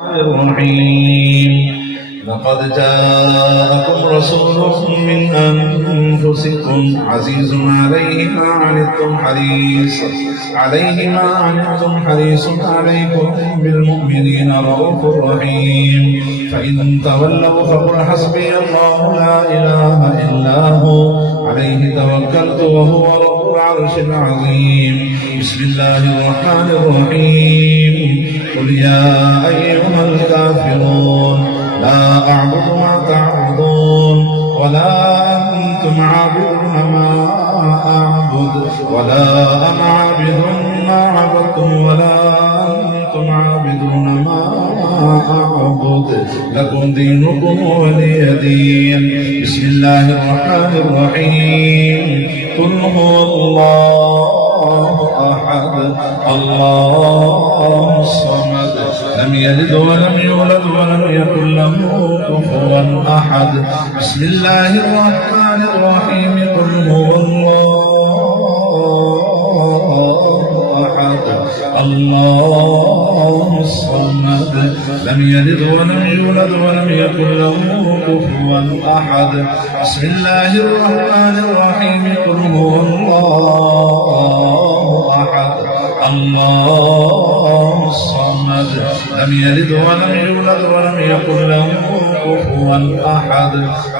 الرحيم لقد جاءكم رسول من أنفسكم عزيز عليه ما عنتم حريص عليكم بالمؤمنين رؤوف رحيم فإن تولوا فقل حسبي الله لا إله إلا هو عليه توكلت وهو رب العرش العظيم بسم الله الرحمن الرحيم قل يا أيها الكافرون لا أعبد ما تعبدون ولا أنتم عابدون ما أعبد ولا أنا عابد ما عبدتم ولا أنتم عابدون ما أعبد لكم دينكم ولي دين بسم الله الرحمن الرحيم قل هو الله أحد الله الصمد لم يلد ولم يولد ولم يكن له كفوا أحد بسم الله الرحمن الرحيم قل هو الله أحد الله الصمد لم يلد ولم يولد ولم يكن له كفوا أحد بسم الله الرحمن الرحيم قل هو الله أحد الله الصمد لم يلد ولم يولد ولم يكن له كفوا أحد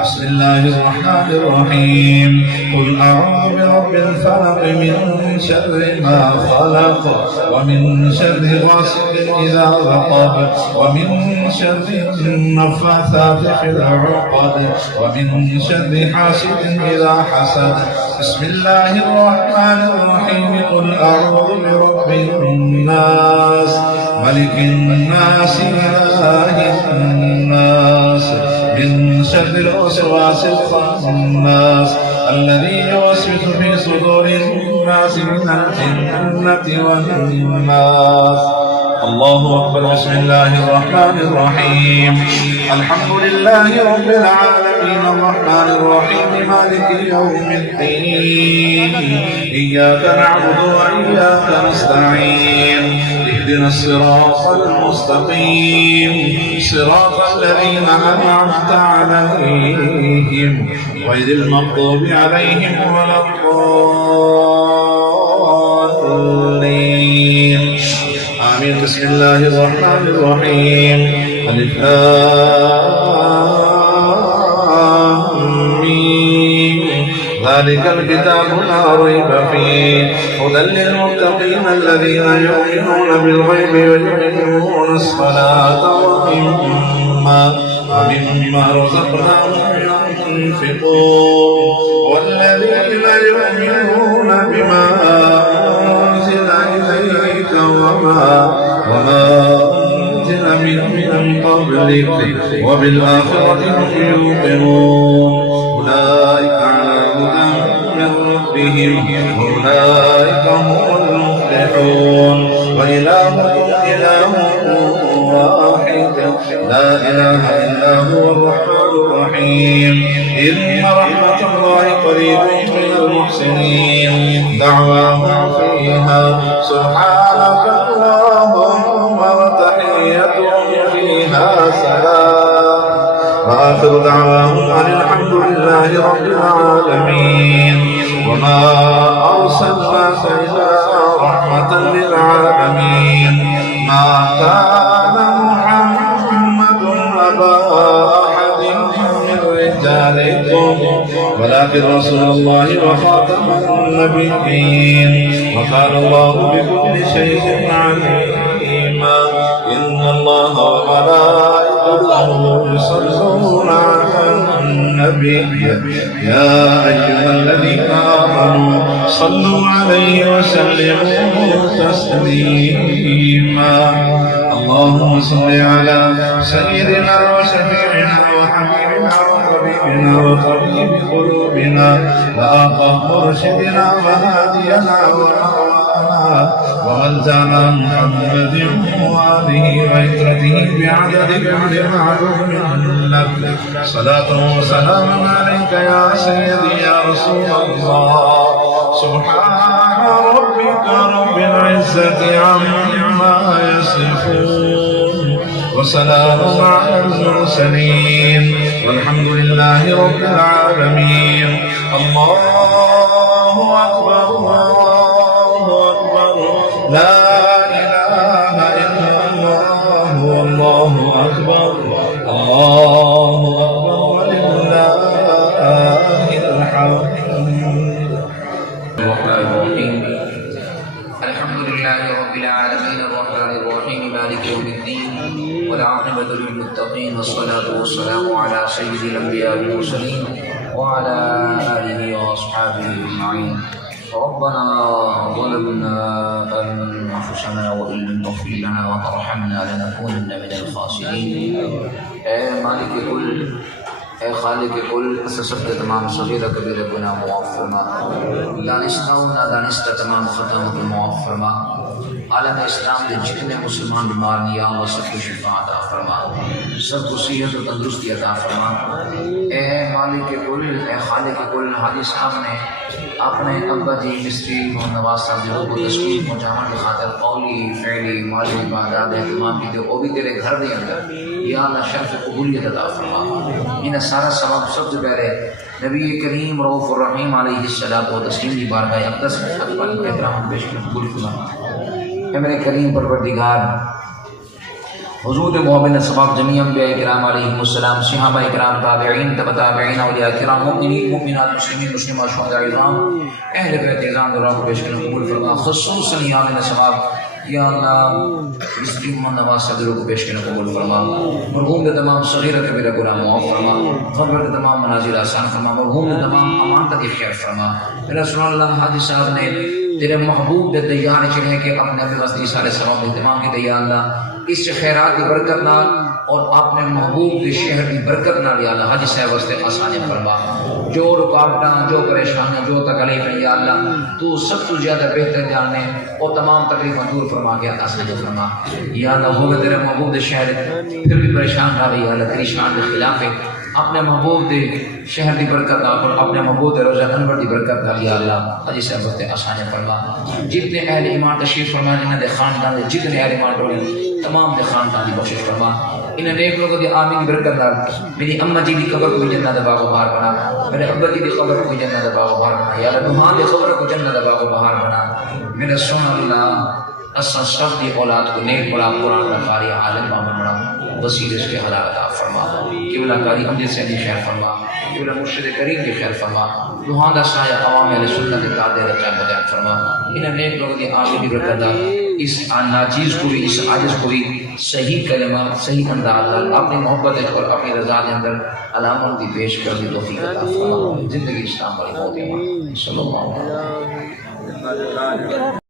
بسم الله الرحمن الرحيم قل أعوذ برب الفلق من شر ما خلق ومن شر غاسق إذا وقب ومن شر النفاثات في العقد ومن شر حاسد إذا حسد بسم الله الرحمن الرحيم قل أعوذ برب الناس ملك الناس إله الناس من شر الوسواس الخناس الذي يوسوس في صدور الناس من الجنة والناس الله أكبر بسم الله الرحمن الرحيم الحمد لله رب العالمين الرحمن الرحيم مالك يوم الدين إياك نعبد وإياك نستعين اهدنا الصراط المستقيم صراط الذين أنعمت عليهم غير المغضوب عليهم ولا الضالين آمين بسم الله الرحمن الرحيم ألف لام ميم ذلك الكتاب لا ريب فيه هدى للمتقين الذين يؤمنون بالغيب ويقيمون الصلاة ومما رزقناهم ينفقون والذين يؤمنون بما أنزل إليك وما أنزل من قبلك وبالآخرة هم يوقنون أولئك على هدى من ربهم أولئك هم المفلحون وإلهكم إله واحد لا إله إلا هو الرحمن الرحيم إن رحمة الله قريب من المحسنين دعواهم فيها سبحانك اللهم وتحيتهم فيها سلام وآخر دعواهم أن الحمد لله رب العالمين وما أرسلناك إلا رحمة للعالمين ما كان محمد أبا أحد من رجالكم ولكن رسول الله وخاتم النبيين وكان الله بكل شيء عليما إن الله وملائكته يصلون على النبي يا أيها الذين آمنوا صلوا عليه وسلموا تسليما اللهم صل على سيدنا وشفيعنا وحبيبنا وطبيبنا وطبيب قلوبنا وآقى مرشدنا وهادينا وملجأنا محمد وآله وعترته بعدد كل معلوم لك صلاة وسلام عليك يا سيدي يا رسول الله سبحان ربك رب العزة عما يصفون وسلام على المرسلين والحمد لله رب العالمين. الله أكبر الله أكبر لا إله إلا الله والله أكبر الله أكبر ولله الحمد. الرحمن الرحيم الحمد لله رب العالمين الرحمن الرحيم مالك يوم الدين والعاقبة للمتقين والصلاة والسلام على سيد الأنبياء والمرسلين وعلى آله وأصحابه أجمعين. ربنا ظلمنا أنفسنا وإن لم تغفر لنا وترحمنا لنكونن من الخاسرين. اے مالک کل، اے خالق کل، سب کے تمام صغیرہ کبیرہ گناہ معاف فرما، دانستہ و نادانستہ تمام خطاؤں کو معاف فرما. عالم اسلام کے جتنے مسلمان بیمار ہیں یا اللہ سب کو شفا عطا فرما، سب کو صحت و تندرستی عطا فرما. اے مالک کل، اے خالق کل، حاجی صاحب نے اپنے ابا جی مستری محمد نواز صاحب جی کو تشکیل پہنچانے کی خاطر قولی فعلی مالی عبادات اہتمام کی تھے، وہ بھی تیرے گھر دے اندر یا اللہ شرف قبولیت عطا فرما. انہیں سارا ثواب سب سے پہلے نبی کریم رؤوف الرحیم علیہ السلام و تسلیم کی بارگاہ اقدس میں اکبر احترام پیش کر قبول فرما. اے میرے کریم پروردگار، حضور محمد سبق جمیع انبیاء کرام علیہ السلام، صحابہ کرام، تابعین، تبع تابعین، اولیاء کرام، مؤمنین، مؤمنات، مسلمین، مسلمات، شہداء کرام، اہل بیت اعظام دورہ کو پیش کرنا قبول فرما. خصوصاً یا من سبق یا اللہ مستری محمد نواز صدر کو پیش کرنا قبول فرما. مرحوم کے تمام صغیرہ کبیرہ گناہ معاف فرما، قبر کے تمام منازل آسان فرما، مرحوم کے تمام امانت کی خیر فرما. میرا رسول اللہ حاجی صاحب نے تیرے محبوب دے تیار چڑھے کے اپنے وسطی سارے ثواب اہتمام کی تیار اللہ اس خیرات کی برکت نال اور اپنے محبوب کے شہر کی برکت نال یا اللہ حاجی صاحب واسطے آسانی فرما. جو رکاوٹاں، جو پریشانیاں، جو تکلیفیں یا اللہ تو سب سے زیادہ بہتر جاننے اور تمام تکلیفیں دور فرما کے آسانی فرما. یا اللہ ہوگا تیرے محبوب دے شہر پھر بھی پریشان رہا یا اللہ تیری شان کے خلاف ہے، اپنے محبوب دے شہر دی برکت نال اور اپنے محبوب دے روزہ انور دی برکت نال یا اللہ حاجی صاحب واسطے آسانی فرما. جتنے اہل ایمان تشریف فرما، جنہاں دے خاندان دے جتنے اہل ایمان ٹولے تمام دے خاندان دی بخشش فرما. انہیں نیک لوگوں دی آمین برکت نال میری اماں جی دی قبر کو جنت دا باغ و بہار بنا، میرے ابا جی دی قبر کو جنت دا باغ و بہار بنا، یا اللہ نوحان دی قبر کو جنت دا باغ و بہار بنا. میرے سونا اللہ اساں سب دی اولاد کو نیک بڑا قرآن کا قاری عالم بامن بنا، وسیل اس کے حلال عطا فرما. قبلہ کاری امجد سے دی خیر فرما، قبلہ مرشد کریم کی خیر فرما. نوحان دا سایہ عوام اہل سنت کے تابع رچا بدیان فرما. انہیں نیک لوگوں دی آمین برکت نال اس ناچیز کو بھی، اس عاجز کو بھی صحیح کلمہ، صحیح انداز اپنی محبت اور اپنی رضا کے اندر علامت دی پیش کر دی توفیق عطا فرما. زندگی اسلام والی موت صلی اللہ علیہ وسلم.